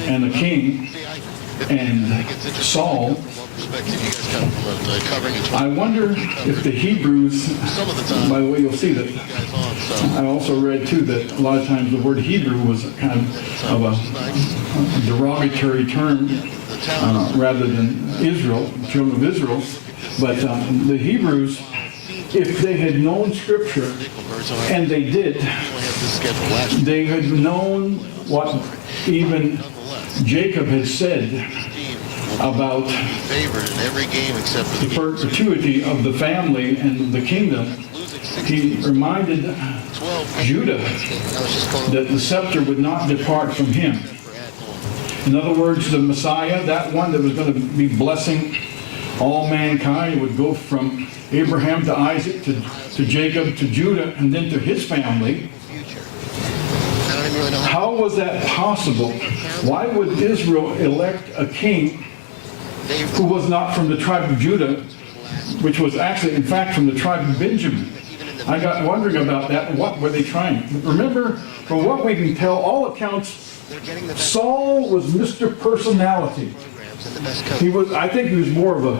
and a king and Saul, I wonder if the Hebrews, by the way, you'll see that I also read too that a lot of times the word Hebrew was kind of a derogatory term rather than Israel, children of Israel. But the Hebrews, if they had known Scripture, and they did, they had known what even Jacob had said about the perpetuity of the family and the kingdom. He reminded Judah that the scepter would not depart from him. In other words, the Messiah, that one that was going to be blessing all mankind, would go from Abraham to Isaac to Jacob to Judah and then to his family. How was that possible? Why would Israel elect a king who was not from the tribe of Judah, which was actually, in fact, from the tribe of Benjamin? I got wondering about that. What were they trying? Remember, from what we can tell, all accounts, Saul was Mr. Personality. He was, I think he was more of a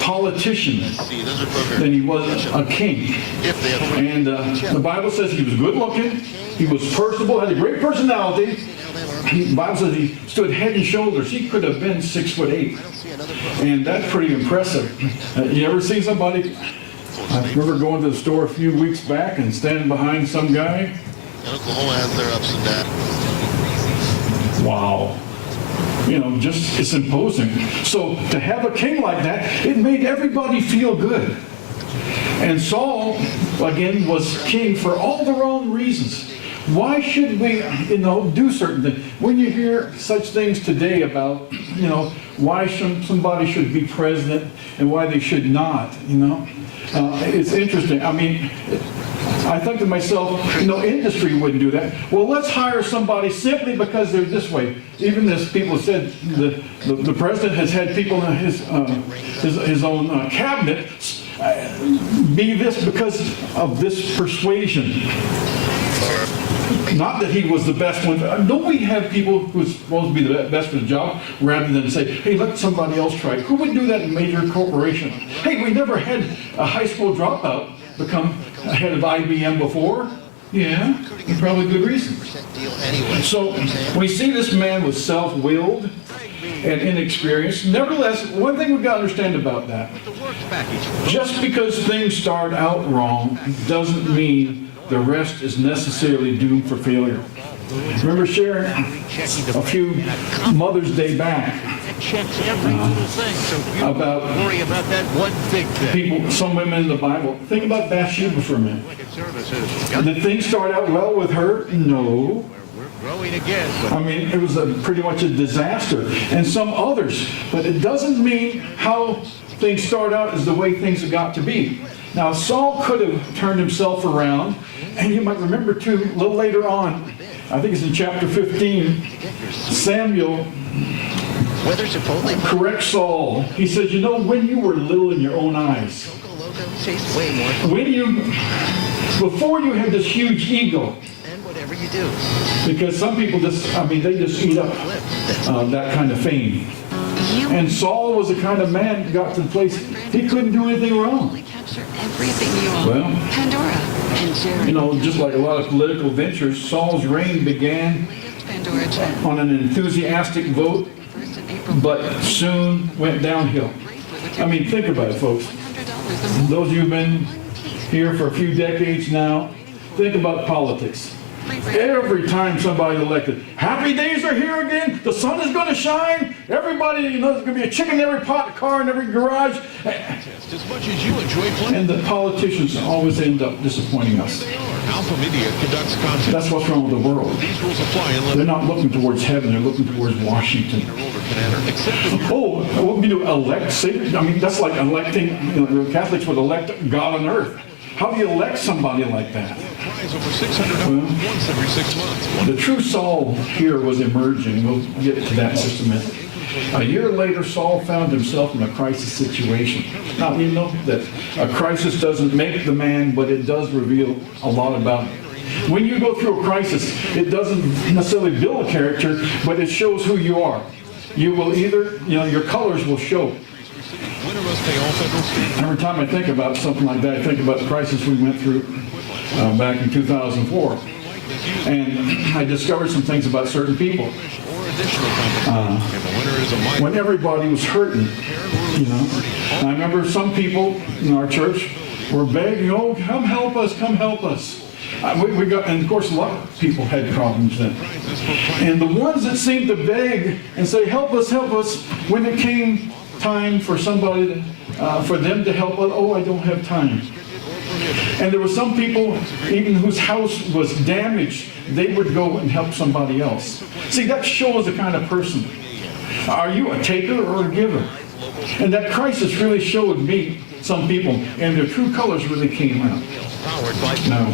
politician than he was a king. And the Bible says he was good looking, he was personable, had a great personality. The Bible says he stood head and shoulders. He could have been 6'8". And that's pretty impressive. You ever see somebody? I remember going to the store a few weeks back and standing behind some guy. Oklahoma has their ups and downs. Wow. You know, just, it's imposing. So to have a king like that, it made everybody feel good. And Saul, again, was king for all the wrong reasons. Why should we, do certain things? When you hear such things today about, why somebody should be president and why they should not, it's interesting. I mean, I think to myself, industry wouldn't do that. Well, let's hire somebody simply because they're this way. Even as people said, the president has had people in his own cabinet be this because of this persuasion. Not that he was the best one. Don't we have people who's supposed to be the best for the job rather than say, hey, let somebody else try it? Who would do that in a major corporation? Hey, we never had a high school dropout become head of IBM before. Yeah, for probably good reason. So we see this man was self-willed and inexperienced. Nevertheless, one thing we've got to understand about that, just because things start out wrong doesn't mean the rest is necessarily doomed for failure. Remember sharing a few Mother's Day back about people, some women in the Bible. Think about Bathsheba for a minute. Did things start out well with her? No. I mean, it was pretty much a disaster. And some others. But it doesn't mean how things start out is the way things have got to be. Now, Saul could have turned himself around, and you might remember too, a little later on, I think it's in chapter 15, Samuel corrects Saul. He says, when you were little in your own eyes, before you had this huge ego, because some people they just eat up that kind of fame. And Saul was the kind of man who got to the place he couldn't do anything wrong. Well, just like a lot of political ventures, Saul's reign began on an enthusiastic vote, but soon went downhill. I mean, think about it, folks. Those of you who've been here for a few decades now, think about politics. Every time somebody's elected, happy days are here again, the sun is going to shine, everybody, there's going to be a chicken in every pot, car in every garage. As much as you enjoy playing. And the politicians always end up disappointing us. That's what's wrong with the world. They're not looking towards heaven, they're looking towards Washington. Oh, what we do, elect Satan? I mean, that's like electing, the Catholics would elect God on earth. How do you elect somebody like that? Well, the true Saul here was emerging. We'll get to that in just a minute. A year later, Saul found himself in a crisis situation. Now, you know that a crisis doesn't make the man, but it does reveal a lot about When you go through a crisis, it doesn't necessarily build character, but it shows who you are. You will either, your colors will show. Every time I think about something like that, I think about the crisis we went through back in 2004. And I discovered some things about certain people. When everybody was hurting, I remember some people in our church were begging, "Oh, come help us, come help us." And of course, a lot of people had problems then. And the ones that seemed to beg and say, help us, when it came time for somebody, for them to help, oh, I don't have time. And there were some people, even whose house was damaged, they would go and help somebody else. See, that shows the kind of person. Are you a taker or a giver? And that crisis really showed me some people, and their true colors really came out. No.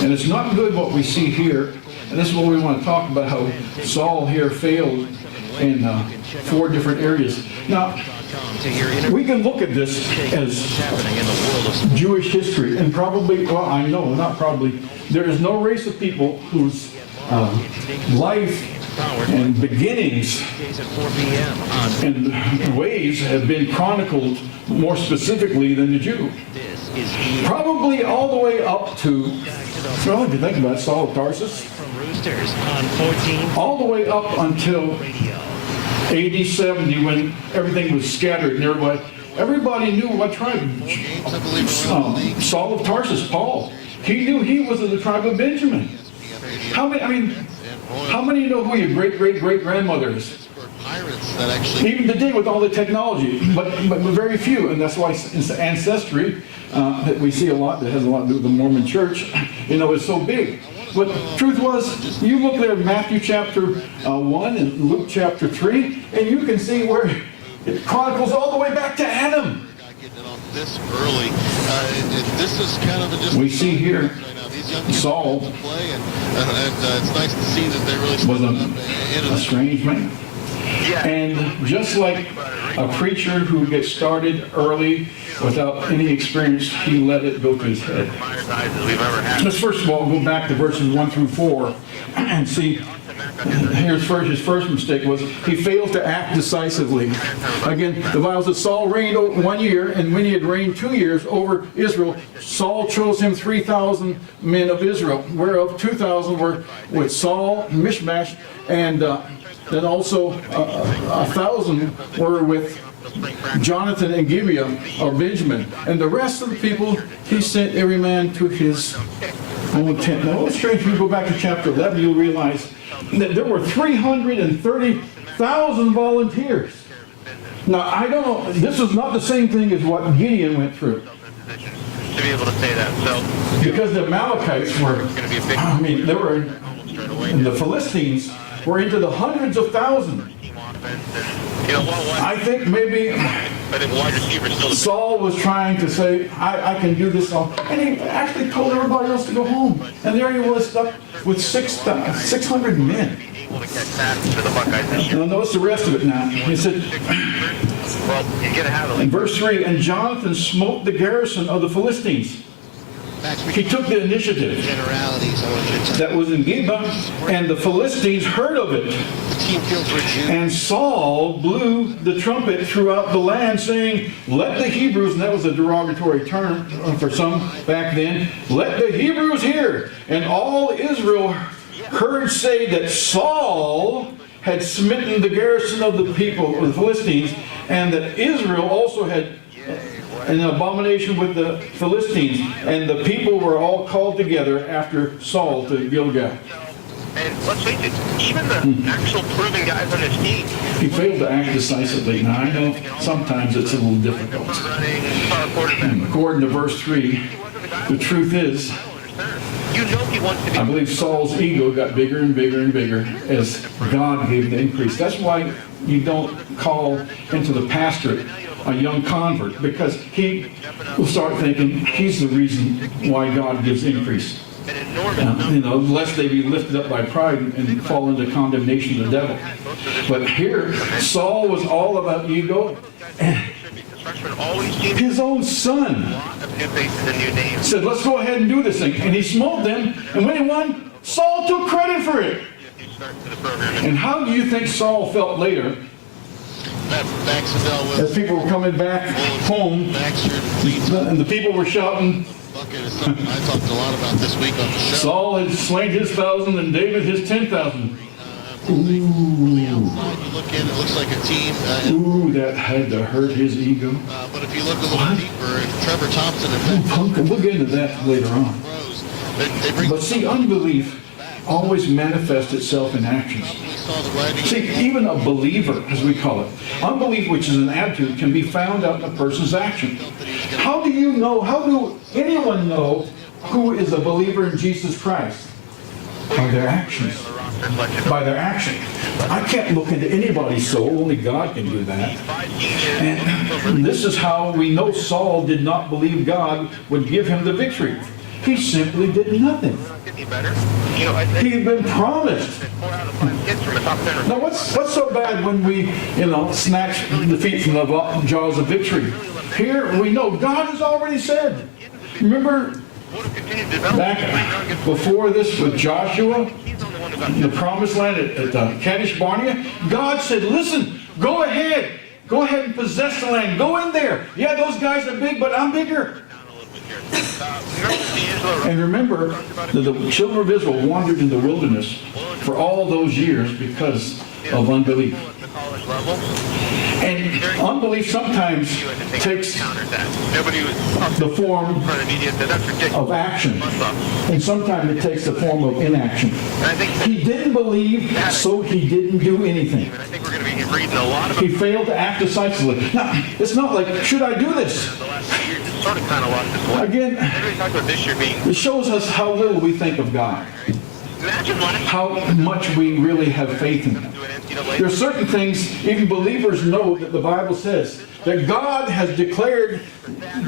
And it's not good what we see here. And this is what we want to talk about, how Saul here failed in 4 different areas. Now, we can look at this as Jewish history, and probably, well, I know, not probably, there is no race of people whose life and beginnings and ways have been chronicled more specifically than the Jew. Probably all the way up to, well, if you think about it, Saul of Tarsus, all the way up until AD 70, when everything was scattered and everybody knew what tribe. Saul of Tarsus, Paul, he knew he was of the tribe of Benjamin. How many know who your great-great-great-grandmother is? Even today with all the technology, but very few, and that's why ancestry that we see a lot, that has a lot to do with the Mormon church, is so big. But the truth was, you look there in Matthew chapter 1 and Luke chapter 3, and you can see where it chronicles all the way back to Adam. This early, this is kind of we see here Saul it's nice to see that they really was a strange man. And just like a preacher who gets started early without any experience, he let it go to his head. Let's first of all go back to verses 1 through 4 and see. His first mistake was he failed to act decisively. Again, the Bible says Saul reigned 1 year, and when he had reigned 2 years over Israel, Saul chose him 3,000 men of Israel, whereof 2,000 were with Saul, Mishmash, and then also 1,000 were with Jonathan and Gibeah of Benjamin. And the rest of the people he sent every man to his own tent. Now, what's strange, if you go back to chapter 11, you'll realize that there were 330,000 volunteers. Now, I don't know, this is not the same thing as what Gideon went through. To be able to say that, so because the Amalekites were, they were, and the Philistines were into the hundreds of thousands. I think maybe Saul was trying to say, I can do this all. And he actually told everybody else to go home. And there he was stuck with 600 men. Now notice the rest of it now. He said, in verse 3, and Jonathan smote the garrison of the Philistines. He took the initiative that was in Gibeah, and the Philistines heard of it. And Saul blew the trumpet throughout the land, saying, let the Hebrews, and that was a derogatory term for some back then, let the Hebrews hear. And all Israel heard say that Saul had smitten the garrison of the people, of the Philistines, and that Israel also had an abomination with the Philistines, and the people were all called together after Saul to Gilgal. And let's face it, even the actual proven guys on his team. He failed to act decisively. Now, I know sometimes it's a little difficult. And according to verse 3, the truth is, I believe Saul's ego got bigger and bigger and bigger as God gave the increase. That's why you don't call into the pastorate a young convert, because he will start thinking he's the reason why God gives increase. Lest they be lifted up by pride and fall into condemnation of the devil. But here, Saul was all about ego, Freshmen always seem to His own son a lot of new faces and new names. said, let's go ahead and do this thing. And he smote them, and when he won, Saul took credit for it. You start to the program. And how do you think Saul felt later Baxendale as with people were coming back home Baxter. and the people were shouting, Bucket is something I talked a lot about this week on the show. Saul had slain his 1,000 and David his 10,000. From the outside, you look in, it looks like a team. Ooh, that had to hurt his ego. But if you look a little deeper, if Trevor Thompson and Ben Punk, we'll get into that later on. Rose, they bring. But see, unbelief always manifests itself in actions. We saw the writing. See, even a believer, as we call it, unbelief, which is an attitude, can be found out in a person's action. How do you know, how do anyone know who is a believer in Jesus Christ? By their actions. By their action. I can't look into anybody's soul, only God can do that. And this is how we know Saul did not believe God would give him the victory. He simply did nothing. Getting better. You know, I think He had been promised. 4 out of 5 kids from a top 10 Now, what's so bad when we, snatch defeat from the jaws of victory? Here we know God has already said. Remember would have continued to develop. back before this with Joshua He's the one who got in the promised land at Kadesh Barnea? God said, listen, go ahead. Go ahead and possess the land. Go in there. Yeah, those guys are big, but I'm bigger. And remember that the children of Israel wandered in the wilderness for all those years because of unbelief. the college level. And unbelief sometimes takes Nobody was the form for the media said that's ridiculous. of action, and sometimes it takes the form of inaction. And I think He didn't believe, so he didn't do anything. I think we're going to be reading a lot of He failed to act decisively. Now, it's not like, should I do this? the last 2 years. It's sort of kind of lost its way. Again, Everybody talks about this year being. it shows us how little we think of God, Imagine last how much we really have faith in Him. to an NCAA. There are certain things, even believers know that the Bible says, that God has declared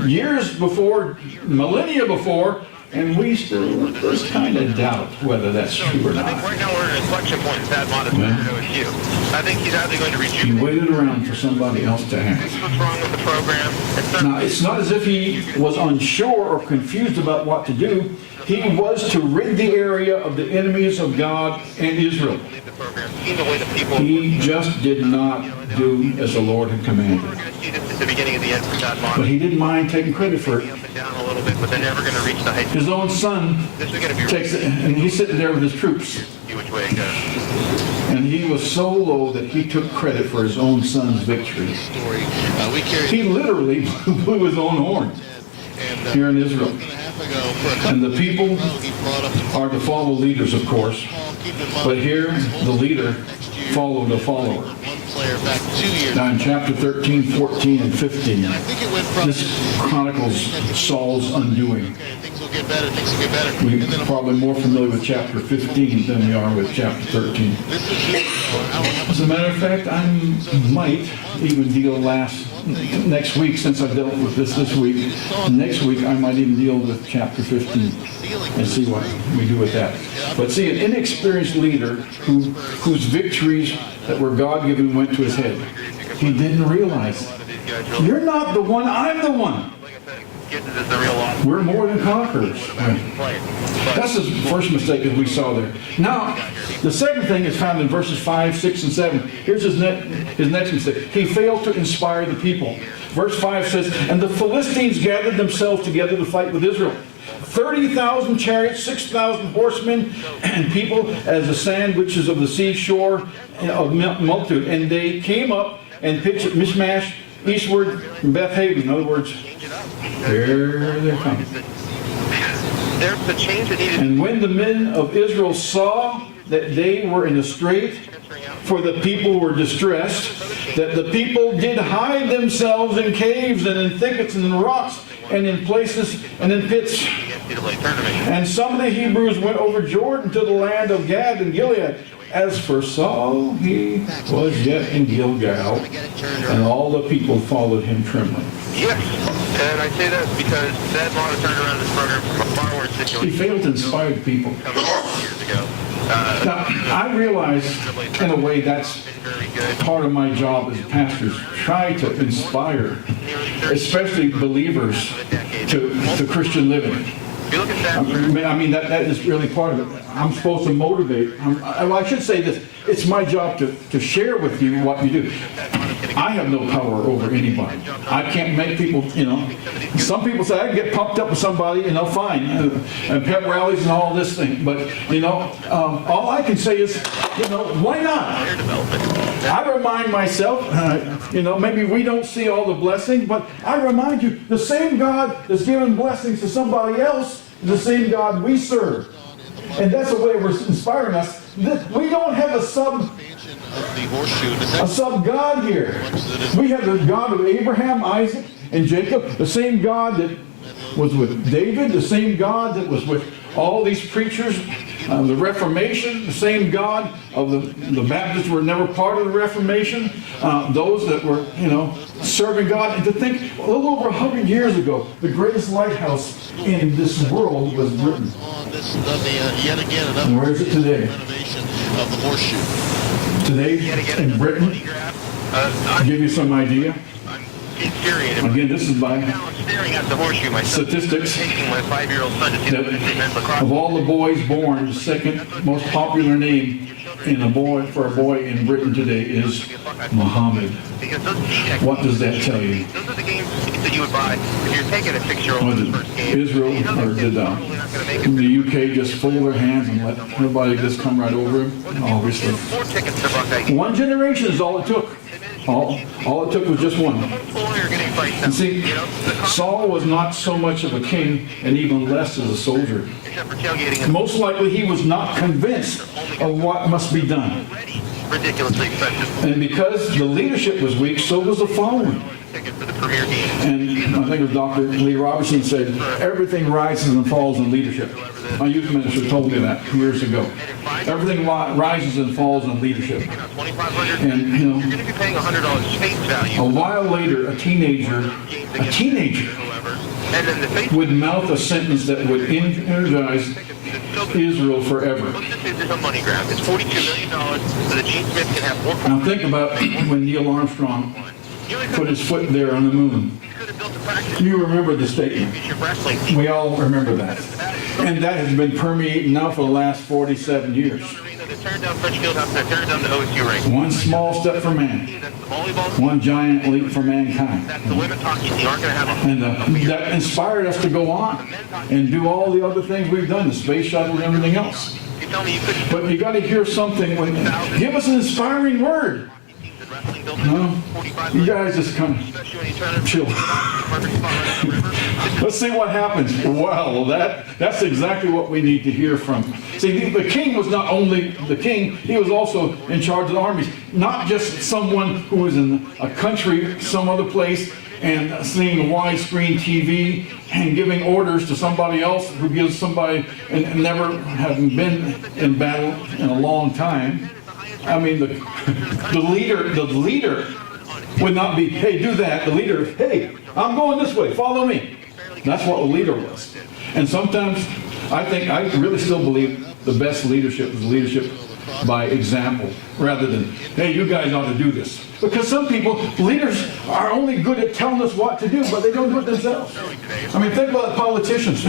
years before, millennia before, and we still just kind of doubt whether that's true or I think not. right now we're at an inflection point with that modest Yeah. to OSU. I think he's either going to He rejuvenate waited around for somebody else to act. what's wrong with the program. It's not Now, it's not as if he was unsure or confused about what to do. He was to rid the area of the enemies of God and Israel. leave the program. See the way the people. He just did not do as the Lord had commanded. We're going to see this at the beginning of the end for that But model. he didn't mind taking credit for it. Up and down a little bit, but they're never going to reach the height. His own son This is going to be takes it, and he's sitting there with his troops. see which way it goes. And he was so low that he took credit for his own son's victory. Story. We carried He literally blew his own horn and here in Israel. a half ago for a couple And the people he brought up the are to follow leaders, of course. keep in mind But here, the leader followed a follower. one player back 2 years. Now in chapter 13, 14, and 15, I think it went from this chronicles Saul's undoing. okay, things will get better, things will get better. And We're then probably more familiar with chapter 15 than we are with chapter 13. this is years ago. I don't know. As a matter of fact, I might even deal next week, since I've dealt with this week. Next week, I might even deal with chapter 15 and see what we do with that. But see, an inexperienced leader whose victories that were God-given went to his head, he didn't realize, you're not the one, I'm the one. Like I said, kids is the real loss. We're more than conquerors. Play. That's the first mistake that we saw there. Now, the second thing is found in verses 5, 6, and 7. Here's his next mistake. He failed to inspire the people. Verse 5 says, and the Philistines gathered themselves together to fight with Israel. 30,000 chariots, 6,000 horsemen, and people as the sand which is of the seashore of multitude. And they came up and pitched at Mishmash, eastward from Beth Haven. In other words, there they're coming. There's the change that needed. And when the men of Israel saw that they were in a strait, for the people were distressed, that the people did hide themselves in caves and in thickets and in rocks and in places and in pits. And some of the Hebrews went over Jordan to the land of Gad and Gilead. As for Saul, he was yet in Gilgal, and all the people followed him trembling. Yes, and I say that because Dad wanted to turn around this program from a far worse He situation failed to inspire the people. coming years ago. Now, I realize, in a way, that's part of my job as pastors, try to inspire, especially believers, to Christian living. I mean, that is really part of it. I'm supposed to motivate. I should say this. It's my job to share with you what you do. I have no power over anybody. I can't make people, some people say I can get pumped up with somebody, fine, and pep rallies and all this thing. But, all I can say is, why not? I remind myself, maybe we don't see all the blessings, but I remind you, the same God that's giving blessings to somebody else is the same God we serve. And that's the way we're inspiring us. We don't have a sub God here. We have the God of Abraham, Isaac, and Jacob, the same God that was with David, the same God that was with all these preachers, the Reformation, the same God of the Baptists were never part of the Reformation, those that were, serving God. And to think, a little over 100 years ago, the greatest lighthouse in this world was written. And where is it today? Today, in Britain, to give you some idea. Again, this is by statistics that of all the boys born, the second most popular name for a boy in Britain today is Muhammad. What does that tell you? Those are the games that you would buy if you're taking a 6-year-old to the first game. Israel, or did the UK just fold their hands and let everybody just come right over him? Obviously. 4 tickets to Buckeye. One generation is all it took. All it took was just one. And see, Saul was not so much of a king and even less as a soldier. Most likely he was not convinced of what must be done. And because the leadership was weak, so was the following. And I think it was Dr. Lee Robertson said, everything rises and falls in leadership. My youth minister told me that years ago. Everything rises and falls in leadership. And, a while later, a teenager would mouth a sentence that would energize Israel forever. Now think about when Neil Armstrong put his foot there on the moon. You remember the statement. We all remember that. And that has been permeating now for the last 47 years. One small step for man, one giant leap for mankind. And that inspired us to go on and do all the other things we've done, the space shuttle and everything else. But you got to hear something. Give us an inspiring word. No, you guys just kind of chill. Let's see what happens. Well, that's exactly what we need to hear from. See, the king was not only the king, he was also in charge of the armies. Not just someone who was in a country, some other place, and seeing widescreen TV and giving orders to somebody else who gives somebody and never having been in battle in a long time. I mean, the leader would not be, hey, do that. The leader, hey, I'm going this way, follow me. That's what a leader was. And sometimes I really still believe the best leadership is leadership by example, rather than, hey, you guys ought to do this. Because some leaders are only good at telling us what to do, but they don't do it themselves. I mean, think about politicians.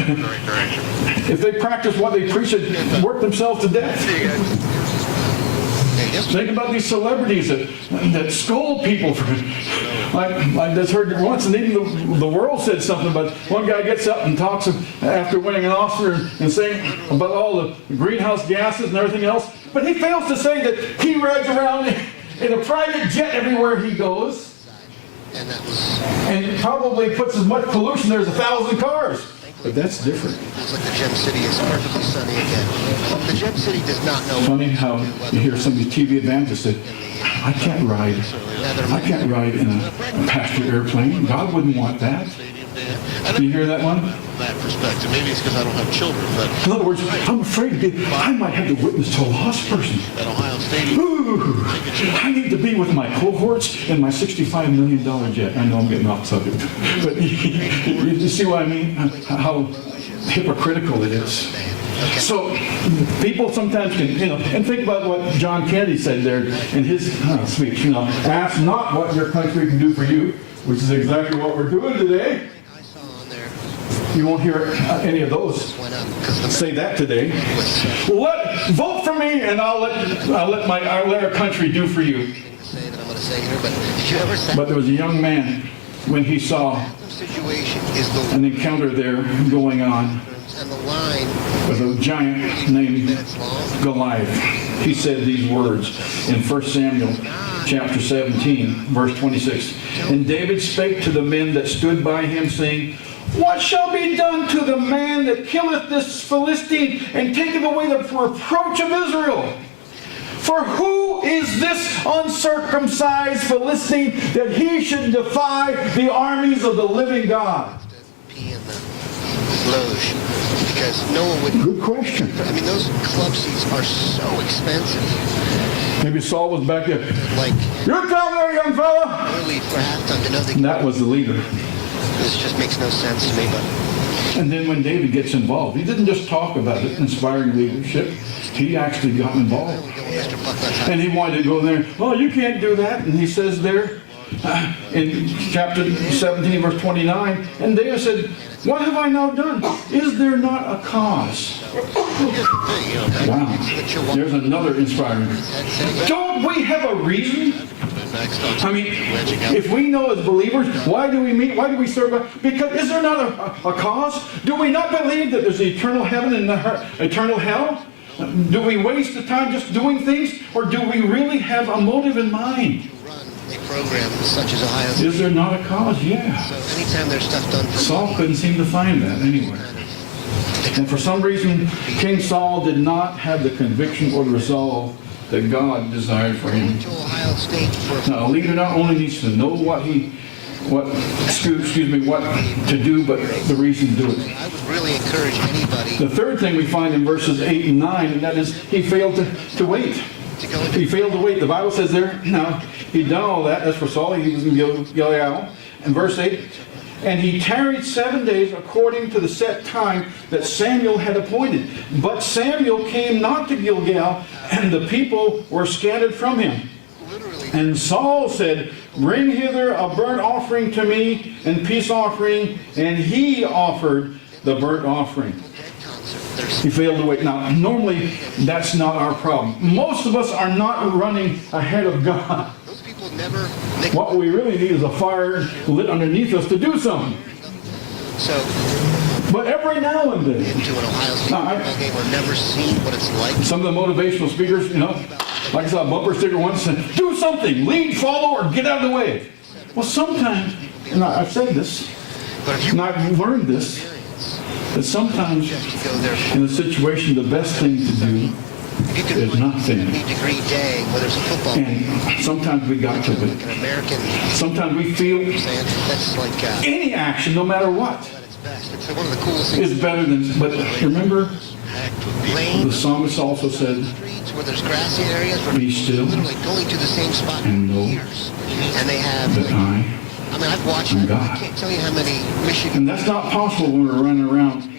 If they practice what they preach, they work themselves to death. Think about these celebrities that scold people for I just heard once, and even the world said something about one guy gets up and talks after winning an Oscar and saying about all the greenhouse gases and everything else, but he fails to say that he rides around in a private jet everywhere he goes, and probably puts as much pollution there as 1,000 cars. But that's different. Looks like the Gem City is perfectly sunny again. The Gem City does not know. Funny how you hear some of these TV evangelists say, I can't ride in a passenger airplane. God wouldn't want that. Do you hear that one? That perspective. Maybe it's because I don't have children, but in other words, I'm afraid I might have to witness to a lost person. At Ohio State. Ooh, I need to be with my cohorts in my $65 million jet. I know I'm getting off subject, but you see what I mean? How hypocritical it is. So people sometimes can, and think about what John Kennedy said there in his speech, ask not what your country can do for you, which is exactly what we're doing today. I saw on there You won't hear any of those went up because the say that today. was Vote for me, and I'll let our country do for you. say that I'm going to say here, but did you ever say But there was a young man when he saw the situation is the an encounter there going on and the line with a giant named minutes long? Goliath. He said these words in 1 Samuel chapter 17, verse 26. And David spake to the men that stood by him, saying, What shall be done to the man that killeth this Philistine and taketh away the reproach of Israel? For who is this uncircumcised Philistine that he should defy the armies of the living God? Pee in the loge because no one would. Good question. I mean, those club seats are so expensive. Maybe Saul was back there. Like You're down there, young fella. early for halftime to know they. And that was the leader. This just makes no sense to me, but. And then when David gets involved, he didn't just talk about it, inspiring leadership. He actually got involved. And he wanted to go there. Oh, you can't do that. And he says there in chapter 17, verse 29, and David said, What have I now done? Is there not a cause? Wow. There's another inspiring. Don't we have a reason? I mean, if we know as believers, why do we meet? Why do we serve God? Because is there not a cause? Do we not believe that there's eternal heaven and eternal hell? Do we waste the time just doing things? Or do we really have a motive in mind? Run a program such as Ohio State. Is there not a cause? Yeah. So anytime there's stuff done for Saul couldn't seem to find that anywhere. And for some reason, King Saul did not have the conviction or the resolve that God desired for him. to Ohio State for Now, a leader not only needs to know what to do, but the reason to do it. I would really encourage anybody The third thing we find in verses 8 and 9, and that is he failed to wait. to go into He failed to wait. The Bible says there, now, he'd done all that. As for Saul, he was in Gilgal. And verse 8, and he tarried 7 days according to the set time that Samuel had appointed. But Samuel came not to Gilgal, and the people were scattered from him. literally And Saul said, Bring hither a burnt offering to me, and peace offering. And he offered the burnt offering. dead concert. There's He failed to wait. Now, normally, that's not our problem. Most of us are not running ahead of God. those people never they, What we really need is a fire lit underneath us to do something. so But every now and then, to an Ohio State No, I- football game or never seen what it's like. some of the motivational speakers, like I saw a bumper sticker once, said, do something, lead, follow, or get out of the way. Well, sometimes, and I've said this, But if you and I've learned this, experience, that sometimes you have to go there for in a situation, the best thing to do if you could is put not a think. 70-degree day, whether it's a football game, And sometimes we got to wait. like an American Sometimes we feel saying that's like any action, no matter what, at its best. It's one of the coolest things. is better than, but remember, Lanes, the psalmist also said, streets where there's grassy areas where Be still literally going to the same spot and for know years. And they have, that I, I mean, I've watched, am I God. can't tell you how many Michigan And that's not possible when we're running around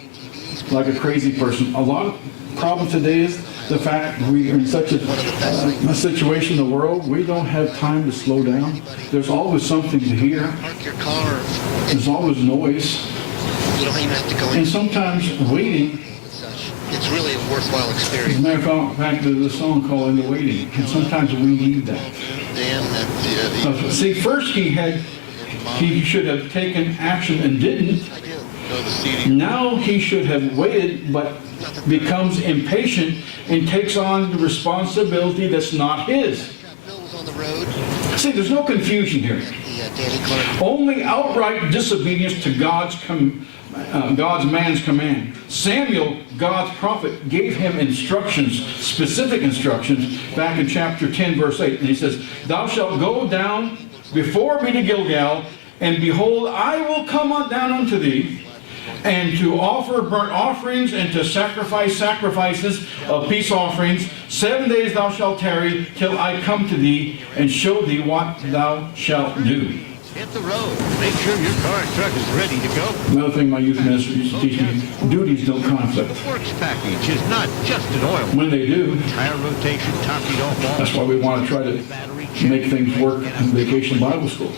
like a crazy person. A lot of problem today is the fact we are in such a situation in the world, we don't have time to slow down. There's always something to hear. park your car. There's always noise. You don't even have to go in And sometimes waiting, with such. It's really a worthwhile as a experience. matter of fact, there's a song called In the Waiting. And sometimes we need that. Dan, that, See, first he should have taken action and didn't. I do. Now he should have waited, but becomes impatient and takes on the responsibility that's not his. Bill was on the road. See, there's no confusion here. The Danny Clark. Only outright disobedience to God's man's command. Samuel, God's prophet, gave him instructions, specific instructions, back in chapter 10, verse 8. And he says, Thou shalt go down before me to Gilgal, and behold, I will come on down unto thee, and to offer burnt offerings, and to sacrifice sacrifices of peace offerings. 7 days thou shalt tarry, till I come to thee, and show thee what thou shalt do. Hit the road. Make sure your car and truck is ready to go. Another thing my youth minister used to teach me, duties don't conflict. The works package is not just an oil. When they do, Tire rotation, top-heat off all. that's why we want to try to make things work in Vacation Bible School.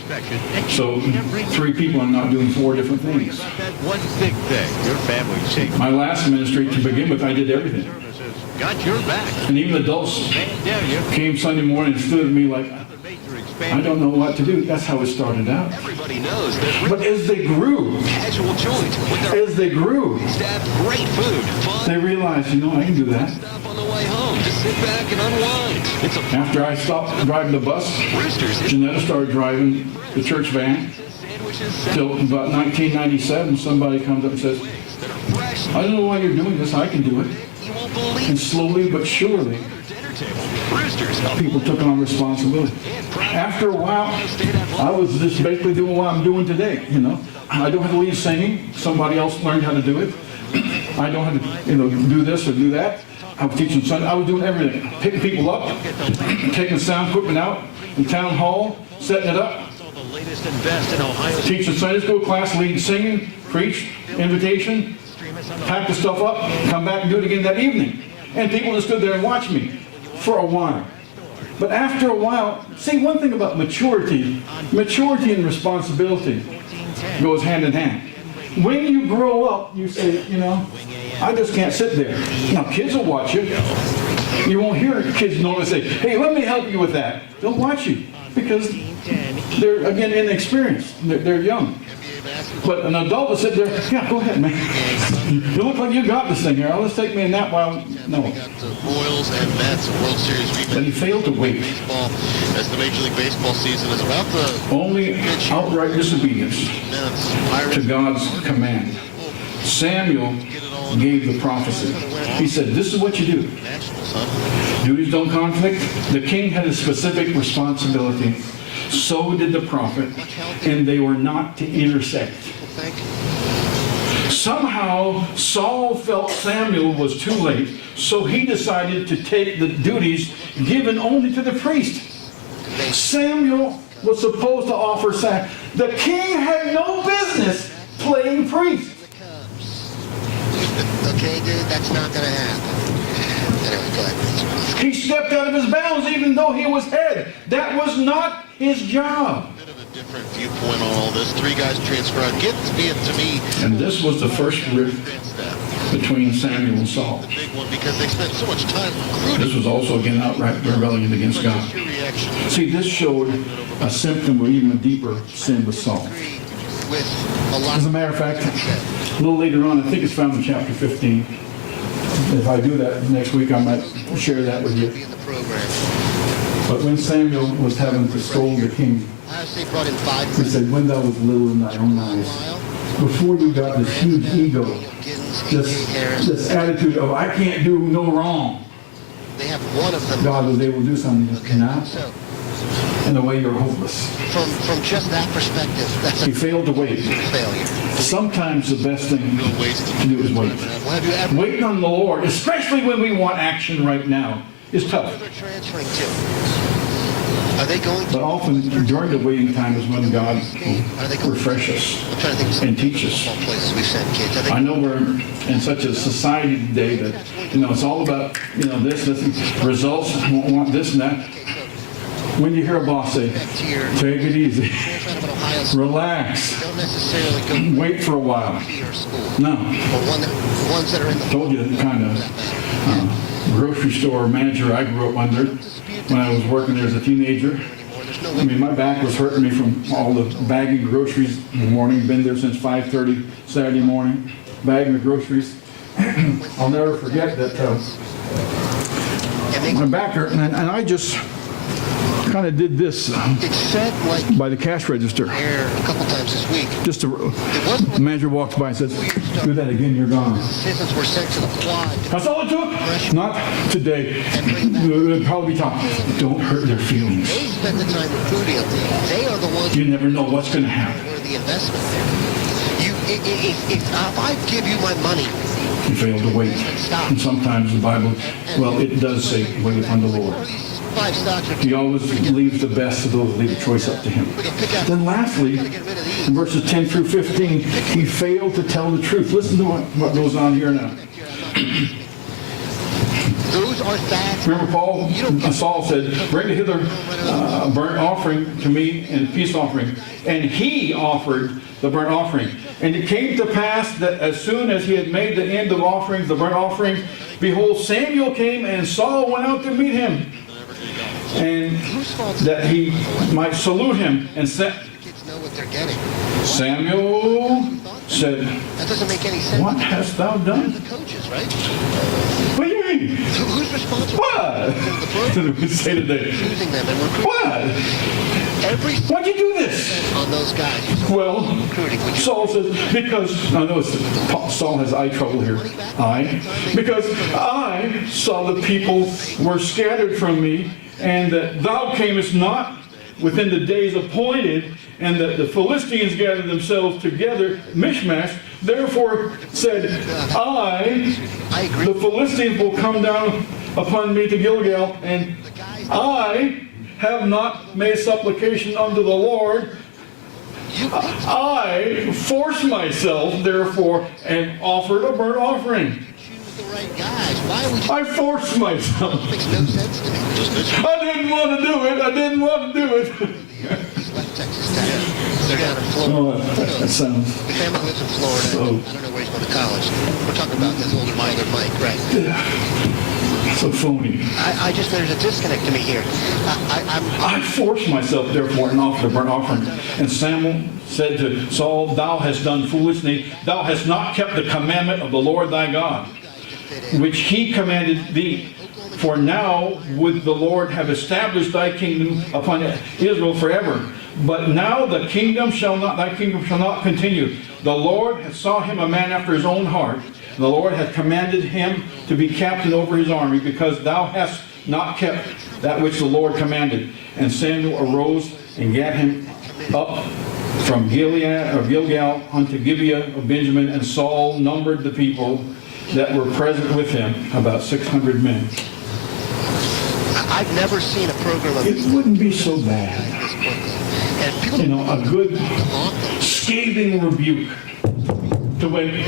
So 3 people, I'm not doing 4 different things. About that one big thing, your family's safe. My last ministry, to begin with, I did everything. Services got your back. And even adults Man down you. came Sunday morning and stood at me like, Major I expansion. don't know what to do. That's how it started out. Everybody knows that But as they grew, casual joint with their as they grew, staff, great food, fun they realized, I can do that. stuff on the way home. Just sit back and unwind. It's a After I stopped driving the bus, Roosters. It's Janetta started driving the church van. sandwiches, Till about 1997, somebody comes up and says, that are fresh. I don't know why you're doing this. I can do it. You won't believe And slowly but surely, dinner table. Roosters. people took on responsibility. After a while, I was just basically doing what I'm doing today, I don't have to leave singing. Somebody else learned how to do it. I don't have to, do this or do that. I was teaching Sunday. I was doing everything. Picking people up, taking sound equipment out in town hall, setting it up, The latest and best in Ohio. teaching Sunday school class, leading singing, preach, invitation, pack the stuff up, come back and do it again that evening. And people just stood there and watched me for a while. But after a while, see, one thing about maturity and responsibility goes hand in hand. When you grow up, you say, I just can't sit there. Now, kids will watch you. You won't hear kids normally say, hey, let me help you with that. They'll watch you because they're, again, inexperienced. They're young. But an adult will sit there, yeah, go ahead, man. You look like you got this thing here. Let's take me a nap while... No. We got the Royals and Mets World Series But he rematch failed to wait. baseball as the Major League Baseball season is about to Only outright disobedience commence. to Pirates God's command. Samuel gave the prophecy. He said, this is what you do. Nationals, huh? Duties don't conflict. The king had a specific responsibility. So did the prophet. And they were not to intersect. Thank you. Somehow, Saul felt Samuel was too late, so he decided to take the duties given only to the priest. Samuel was supposed to offer sacrifice. The king had no business playing priest. Okay, dude, that's not going to happen. Anyway, go ahead. He stepped out of his bounds even though he was head. That was not his job. Bit of a different viewpoint on all this. 3 guys transferred. Gets being to me And this was the first rift staff. between Samuel and Saul. The big one because they spent so much time recruiting. This was also, again, outright rebellion against God. What's your reaction See, this showed a symptom of even a deeper sin with Saul. with a lot As a matter of fact, a little later on, I think it's found in chapter 15. If I do that next week, I might share that with you. in the program? But when Samuel was having to scold the king, Ohio State brought in 5 he said, when thou was little in thy own eyes, before you got this huge ego, this attitude of, I can't do no wrong, They have one of them. God was able to do something now, So, in a way you're hopeless. from just that perspective, that's He a failed to wait. failure. Sometimes the best thing to do is wait. Well, have you ever Waiting on the Lord, especially when we want action right now, is tough. they're transferring to? Are they going But to? often during the waiting time is when God will refresh us I'm trying to think of some and teach us. football places we send kids. Are they I know we're in such a society today that, it's all about, this, results, want this and that. When you hear a boss say, take it easy, transfer out of an Ohio State? relax, Don't necessarily go wait for a while. to your school. No, But ones that are in the told you the kind of grocery store manager I grew up under when I was working there as a teenager. anymore. There's no I mean, my back was hurting me from all the bagging groceries in the morning. Been there since 5:30 Saturday morning, bagging the groceries. I'll never forget that and they, my back hurt, and I just kind of did this it said like by the cash register. there a couple times this week. Just to, It wasn't the manager walks by and says, do that again, you're gone. citizens were sent to the quad. That's all it took? Not today. It'll probably be taught. Don't hurt their feelings. They spent the time recruiting them. They are the ones You never know what's going to happen. where the investment there. If I give you my money, You fail to wait. And sometimes the Bible, well, it does say, wait upon the Lord. 5 stocks are He always leaves the best of those, leave the choice up to him. we can pick out. Then lastly, Gotta get rid of these. in verses 10 through 15, he failed to tell the truth. Listen to what goes on here now. Those are fads. Remember Saul said, bring hither a burnt offering to me and a peace offering. And he offered the burnt offering. And it came to pass that as soon as he had made the end of offerings, the burnt offering, behold, Samuel came and Saul went out to meet him. And that he might salute him. And Kids know what they're getting. Samuel said, That doesn't make any sense. what hast thou done? The coaches, right? What do you mean? Who's responsible What? for the program? We say today. Choosing them and recruiting What? every Why'd you do this? on those guys. Well, Recruiting, would you? Saul says, because, now notice, Saul has eye trouble here. Because I saw the people were scattered from me, and that thou camest not within the days appointed, and that the Philistines gathered themselves together, Mishmash, therefore said, I agree. the Philistines will come down upon me to Gilgal, and I have not made supplication unto the Lord. I forced myself, therefore, and offered a burnt offering. Choose the right guys. Why would you? I forced myself. Makes no sense to me. I didn't want to do it. I didn't want to do it. He's left Texas Tech. They're down in Florida. Oh, that sounds The family lives in Florida. So- I don't know where he's going to college. We're talking about this older Minor Mike, right? so phony. I just, there's a disconnect to me here. I'm I forced myself, therefore, and offered a burnt offering. And Samuel said to Saul, thou hast done foolishly. Thou hast not kept the commandment of the Lord thy God, which he commanded thee. For now would the Lord have established thy kingdom upon Israel forever. But now thy kingdom shall not continue. The Lord hath saw him a man after his own heart. And the Lord hath commanded him to be captain over his army, because thou hast not kept that which the Lord commanded. And Samuel arose and gat him up from Gilgal unto Gibeah of Benjamin, and Saul numbered the people that were present with him, about 600 men. I've never seen a program of It wouldn't be so bad. this quickly. And people You know, a good scathing rebuke. To wait.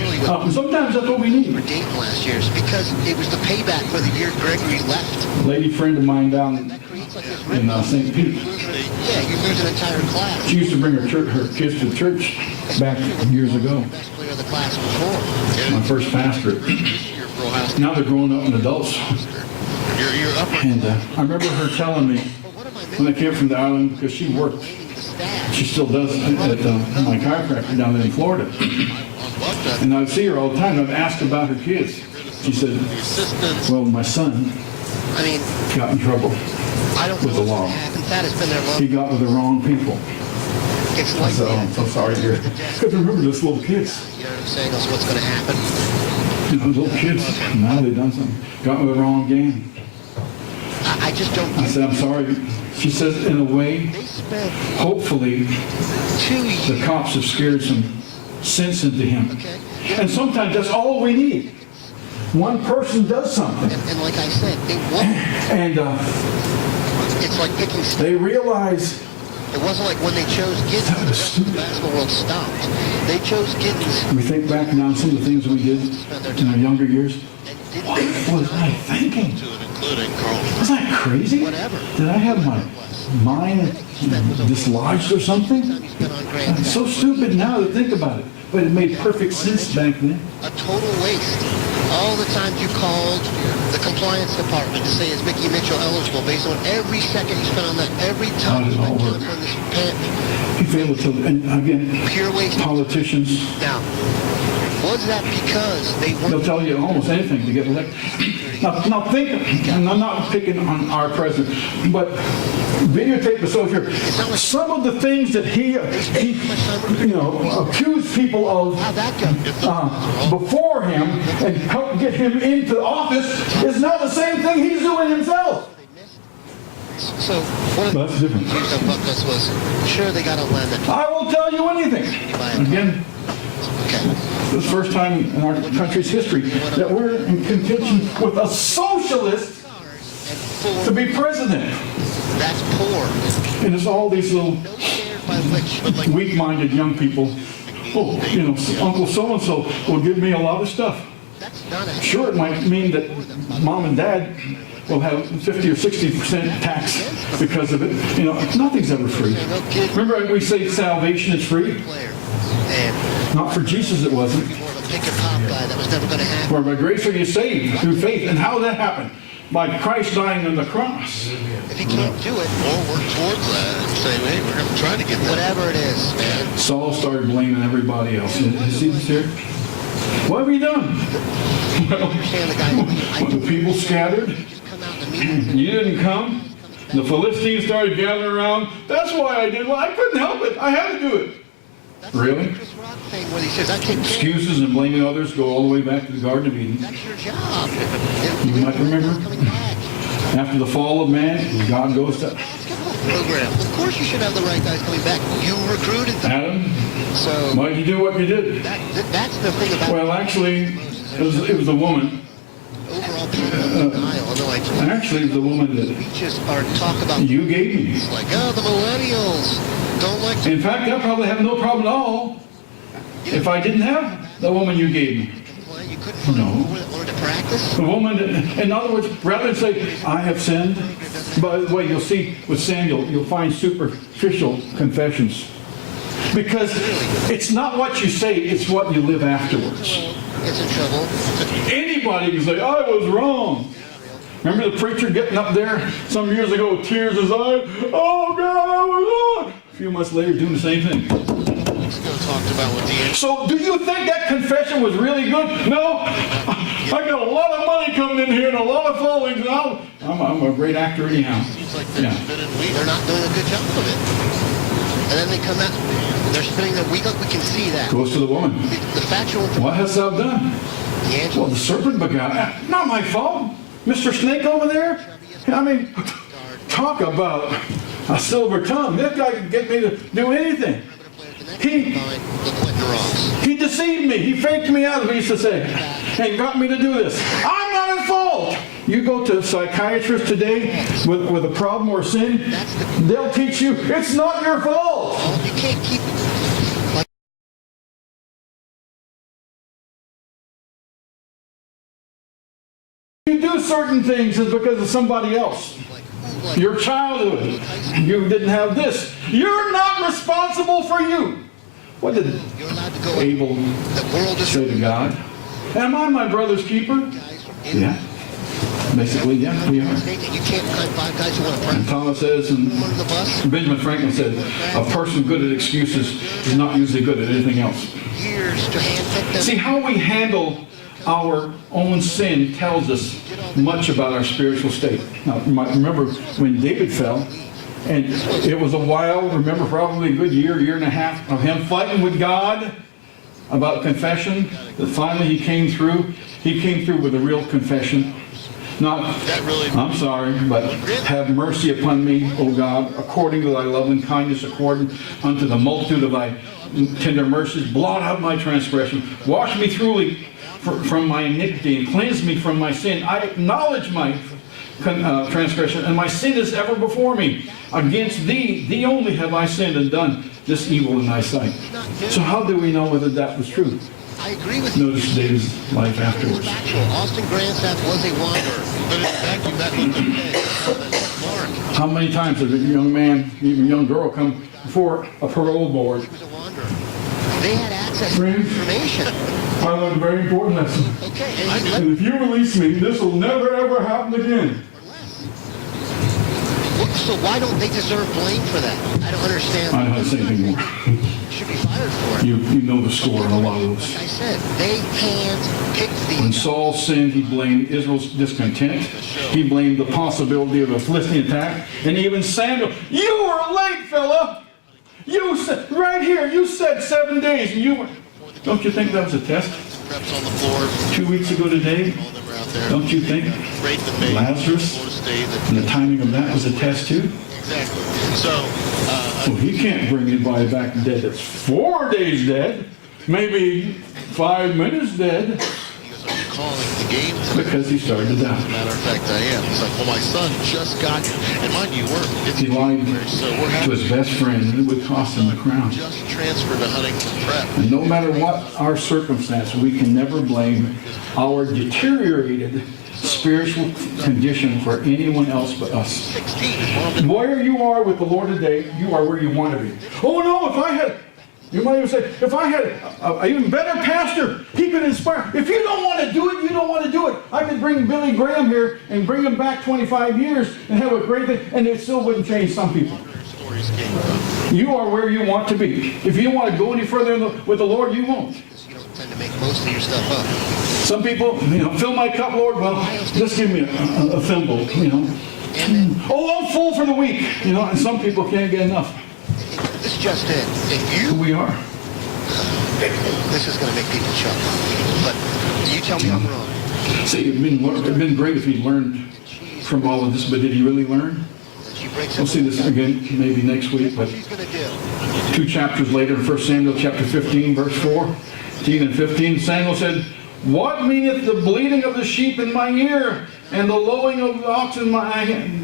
Sometimes that's what we need. for Dayton last year is because it was the payback for the year Gregory left. A lady friend of mine down That creates like this in St. Pete, yeah, you lose an entire class. she used to bring her kids to church back years ago. Best player of the class before. My first pastorate. Your pro house. Now they're growing up and adults. You're upper. And I remember her telling me But what am I when I missing? came from the island, because she worked, Naming the staff. she still does at my chiropractor down there in Florida. And I would see her all the time, and I'd ask about her kids. She said, well, my son I mean, got in trouble. I don't With know the what's law. going to happen. That has been their He love. got with the wrong people. It's I like said, oh, I'm so sorry to hear. Because remember, this little kids. you know what I'm saying? That's what's going to happen. You know, little kids, now they've done something. Got with the wrong gang. I just don't I get said, I'm sorry. She says, in a way, They spent hopefully, 2 the years. cops have scared some sense into him. Okay. And sometimes that's all we need. One person does something. And like I said, it wasn't. And It's like picking. they realize, It wasn't like when they chose Giddens, That the was rest of the stupid. basketball world stopped. They chose Giddens we think back now on some of the things we did in our younger years. and didn't What was I thinking? Including Carl. Was I crazy? Whatever. Did I have my mind dislodged or something? time you spent on Grand It's Theft. so stupid now to think about it. But it made perfect sense back then. A total waste. All the times you called the compliance department to say, is Mickey Mitchell eligible based on every second you spent on that, every time you How did it all spent work? on this pen, He failed to, and again, pure waste. politicians, Now, was that because they they'll weren't? tell you almost anything to get elected. Now think, and I'm not picking on our president, but videotape the social. Some of the things that he accused people of How'd that go? before him and helped get him into office is now the same thing he's doing himself. So, one of the That's different. issues about this was, sure, they got a land that. I will tell you anything. Again, Okay. this is the first time in our country's history that we're in contention with a socialist to be president. That's poor. And it's all these little No standard by which. weak-minded young people. Oh, Uncle so-and-so will give me a lot of stuff. That's not a. Sure, it might mean that mom and dad will have 50 or 60% tax because of it. Nothing's ever free. No kid Remember we say salvation is free? player. And Not for Jesus it wasn't. more of a pick and pop guy that was never going to happen. For by grace are you saved through faith. And how did that happen? By Christ dying on the cross. If he can't do it, Or work towards that and say, hey, we're going to try to get that. whatever it is, man. Saul started blaming everybody else. You see this here? What have you done? Well, Understand the guy. when the people scattered, Just come out in the meetings. you didn't come. The Philistines started gathering around. That's why I did. Well, I couldn't help it. I had to do it. That's Really? the Chris Rock thing where he says, I take care of you. Excuses and blaming others go all the way back to the Garden of Eden. That's your job. You might remember. Coming back. After the fall of man, God goes to Basketball program. Of course you should have the right guys coming back. You recruited them. Adam. So Why did you do what you did? that's the thing about Well, actually, it was a woman. overall people in denial. Although Actually, it was a woman that we just are talk about you gave me. like, oh, the millennials don't like to In fact, I probably have no problem at all if I didn't have the woman you gave me. play. You couldn't find No. people that wanted to practice. The woman, that, in other words, rather than say, I have sinned, by the way, you'll see with Samuel, you'll find superficial confessions. Because it's not what you say, it's what you live afterwards. Gets in trouble. Anybody can say, I was wrong. Remember the preacher getting up there some years ago with tears in his eyes? Oh, God, I was wrong. A few months later, doing the same thing. Still talked about what the So do you think that confession was really good? No. I got a lot of money coming in here and a lot of followings, and I'm a great actor anyhow. seems like they're Yeah. spinning They're wheels. not doing a good job of it. And then they come out, they're spinning their wheel. We can see that. Goes to the woman. The factual What hast thou done? the Well, Angela the serpent begot. Not my fault. Mr. Snake over there. I mean, talk about a silver tongue. This guy could get me to do anything. He He deceived me. He faked me out, as we used to say, and got me to do this. I'm not at fault. You go to a psychiatrist today with a problem or sin, they'll teach you it's not your fault. You can't keep like You do certain things is because of somebody else. Your childhood, you didn't have this. You're not responsible for you. What did you're allowed to go. Abel The world is say to God? Am I my brother's keeper? Yeah. Basically, yeah, we are. You can't find five guys who want to And practice Thomas says, and under the bus. Benjamin Franklin said, a person good at excuses is not usually good at anything else. Years to handpick them. See, how we handle our own sin tells us much about our spiritual state. Now, remember when David fell, and it was a while, remember probably a good year and a half of him fighting with God about confession, that finally he came through. He came through with a real confession. Not, I'm sorry, but have mercy upon me, O God, according to thy loving kindness, according unto the multitude of thy tender mercies. Blot out my transgression. Wash me thoroughly from my iniquity and cleanse me from my sin. I acknowledge my transgression, and my sin is ever before me. Against thee only have I sinned and done this evil in thy sight. So how do we know whether that was true? I agree with you. Notice David's life afterwards. Factual. Austin Grandstaff was a wanderer. But in fact, you got Mark How many times has a young man, even a young girl, come before a parole board? was a wanderer. They had access to Friends. information. I learned a very important lesson. Okay, and he let And if you release me, this will never ever happen again. so why don't they deserve blame for that? I don't understand. I don't have to say anything more. Should be fired for it. You know the score on a lot of Like those. I said, they handpicked When these. Saul sinned, he blamed Israel's discontent. He blamed the possibility of a Philistine attack. And even Samuel, you were late, fella. You said, right here, you said 7 days. And you were, don't you think that was a test? reps on the floor. 2 weeks ago today, All them were out there. don't you think Great debate. Lazarus Florida State. and the timing of that was a test too? Exactly. So, Well, he can't bring anybody back dead that's 4 days dead, maybe 5 minutes dead. he goes, are you calling the game tonight. because he started to doubt. As a matter of fact, I am. It's like, well, my son just got here. And mind you, it's He lied so we're to having his best friend, and it would cost him the crown. just transferred to Huntington Prep. And no matter what our circumstance, we can never blame our deteriorated spiritual condition for anyone else but us. 16. His mom didn't Where you are with the Lord today, you are where you want to be. Oh no, if I had, you might even say, if I had an even better pastor, he could inspire. If you don't want to do it, you don't want to do it. I could bring Billy Graham here and bring him back 25 years and have a great thing, and it still wouldn't change some people. stories came from. You are where you want to be. If you don't want to go any further with the Lord, you won't. You don't tend to make most of your stuff up. Some people, fill my cup, Lord. Well, just give me a thimble, Oh, I'm full for the week, and some people can't get enough. This just in. If Who you, we are. this is going to make people chuckle, but you tell me I'm wrong. See, it'd been great if he learned from all of this, but did he really learn? She breaks We'll see this again maybe next week, but She's going to do. 2 chapters later in 1 Samuel chapter 15, verse 14 and 15, Samuel said, "What meaneth the bleating of the sheep in my ear, and the lowing of the oxen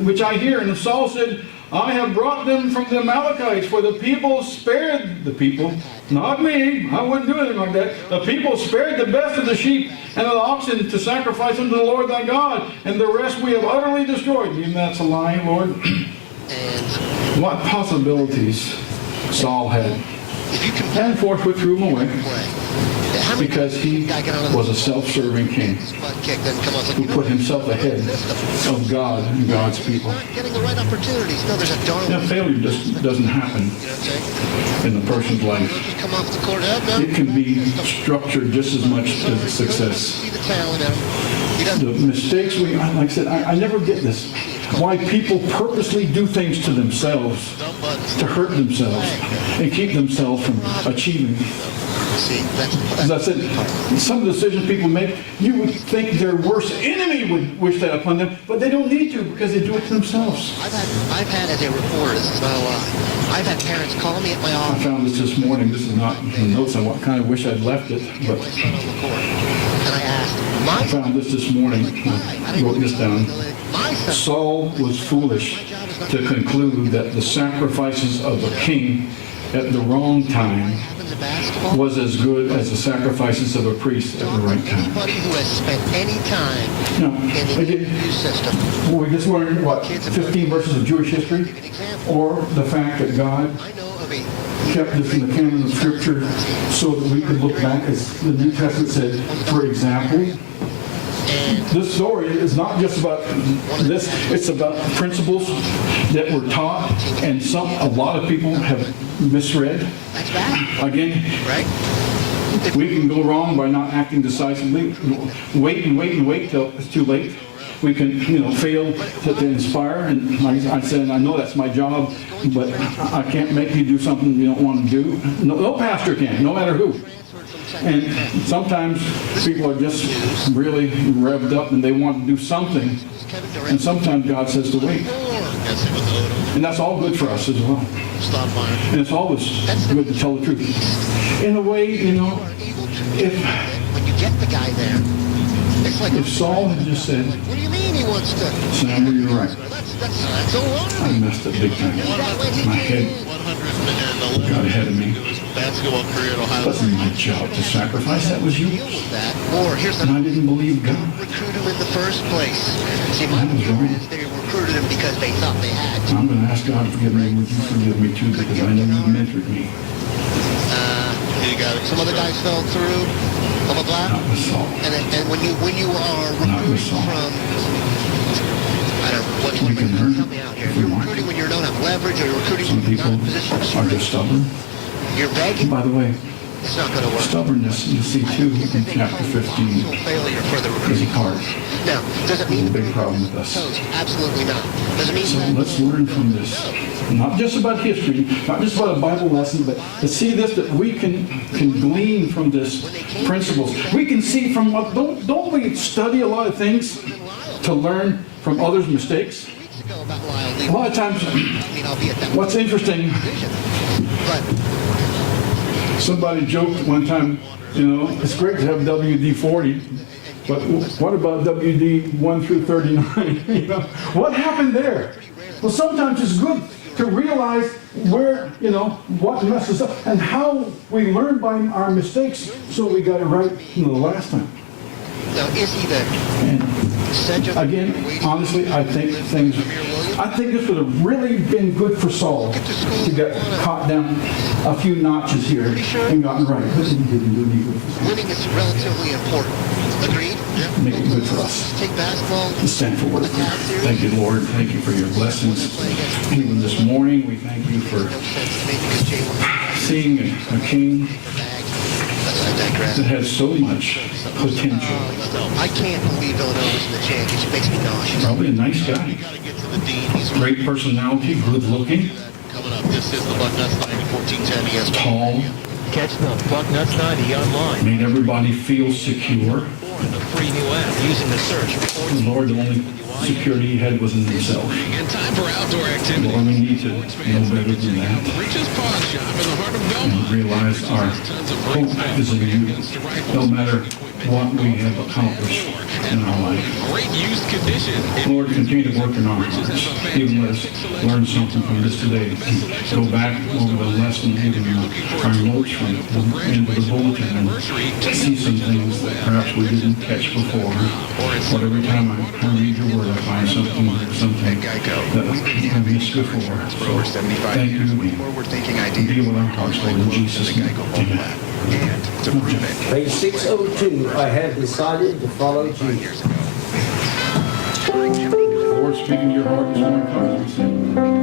which I hear?" And Saul said, "I have brought them from the Amalekites, for the people spared the people." Not me. I wouldn't do anything like that. "The people spared the best of the sheep and of the oxen to sacrifice unto the Lord thy God, and the rest we have utterly destroyed." Even that's a lie, Lord. And What possibilities Saul had. if you can And forthwith threw him away play, how many because he guy get out of the was a self-serving king butt kick, then come up like, who put himself ahead of God and God's people. not getting the right opportunities. No, there's a darn. Now, failure just doesn't happen You know what I'm saying? in the person's life. Just come off the court. No, It can be structured just as much as success. see the talent in him. He The doesn't. mistakes like I said, I never get this. Why people purposely do things to themselves Dumb buttons. to hurt themselves and keep themselves from achieving. See, As I said, some of the decisions people make, you would think their worst enemy would wish that upon them, but they don't need to because they do it to themselves. I've had as a reporter, this is not a lie, I've had parents call me at my I office. found this morning. This is not the notes. I kind of wish I'd left it, but My son on the court. And I asked, I found this morning. I wrote this down. My son. Saul was foolish to conclude that the sacrifices of a king at the wrong time Happens in basketball. was as good as the sacrifices of a priest at the right time. Anybody who has spent any time No, in the again, interview system. well, we just learned, 15 verses of Jewish history? Or the fact that God I know of a kept this in the canon of Scripture so that we could look back, as the New Testament said, for example. This story is not just about this, it's about principles that were taught and a lot of people have misread. that's bad, Again, right? we can go wrong by not acting decisively, wait till it's too late. We can, fail to inspire, and like I said, I know that's my job, but I can't make you do something you don't want to do. No pastor can, no matter who. And sometimes people are just really revved up and they want to do something, and sometimes God says to wait. And that's all good for us as well. And it's always good to tell the truth. In a way, if When you get the guy there, it's like, if Saul had just said, what do you mean he wants to? Samuel, you're right. That's so I wrong. messed up big time. My head got ahead of me. Basketball career at It Ohio wasn't my job to sacrifice. That was you. Deal with that. Or here's And the I didn't believe God. recruit him in the first place. See, my That was view wrong. is they recruited him because they thought they had to. I'm going to ask God to forgive me. Would you forgive me too? Because I know you mentored me. You got it. Some other guys fell through. Blah blah blah. Not with Saul. And when you are Not with recruiting Saul. from, I don't know, what We can learn help me out here. if we You're want. recruiting when you don't have leverage, or you're recruiting Some when you're people not in a position to are just stubborn. You're begging. By the way, It's not going to work. stubbornness, you see too in chapter 15, Failure for the is a recruiting. part. Now, does it mean It's a big problem with us. Coach, absolutely not. Does it mean So that? let's learn from this. Not just about history, not just about a Bible lesson, but to see this, that we can glean from this principles. We can see from what, don't we study a lot of things to learn from others' mistakes? Weeks ago about Lyle Lee. A lot of times, I mean, I'll be at that what's interesting, vision. But somebody joked one time, it's great to have WD-40, But what about WD 1 through 39? You know, what happened there? Well, sometimes it's good to realize where, you know, what messes up and how we learn by our mistakes so we got it right the last time. Now, is he the And sedge of again, honestly, I think this would have really been good for Saul to get caught down a few notches here and gotten right. But he didn't do any good for winning is relatively important? Agreed? us. Make it good for us. Take basketball. To stand for what? Thank you, Lord. Thank you for your blessings. Even this morning, we thank you for No sense to me because Jalen seeing a king I digress. that has so much potential. I can't believe Villanova's in the championship. It makes me nauseous. Probably a nice guy. Great personality, good looking, Coming up, this is the Bucknuts 1410 ESPN. tall, Catch the Bucknuts 90 online. made everybody feel secure. Or the free new app using the search. The Lord, the only security he had was in himself. And time for outdoor activity. Lord, we need to know better than that Reaches Pawn Shop in the heart of and Belmont. realize our hope is in you, no matter what we have accomplished in our life. Great used condition. Lord, continue to work in our hearts. Even let us learn something from this today. Go back over the lesson, even our notes from the end of the bulletin, and see some things that perhaps we didn't catch before. But every time I read your word, I find something that I missed before. So thank you. Forward-thinking Deal with our hearts, Lord, in Jesus' name. Amen. And to prove it. Page 602, I have decided to follow Jesus. Lord, speaking to your heart this morning, come and sing.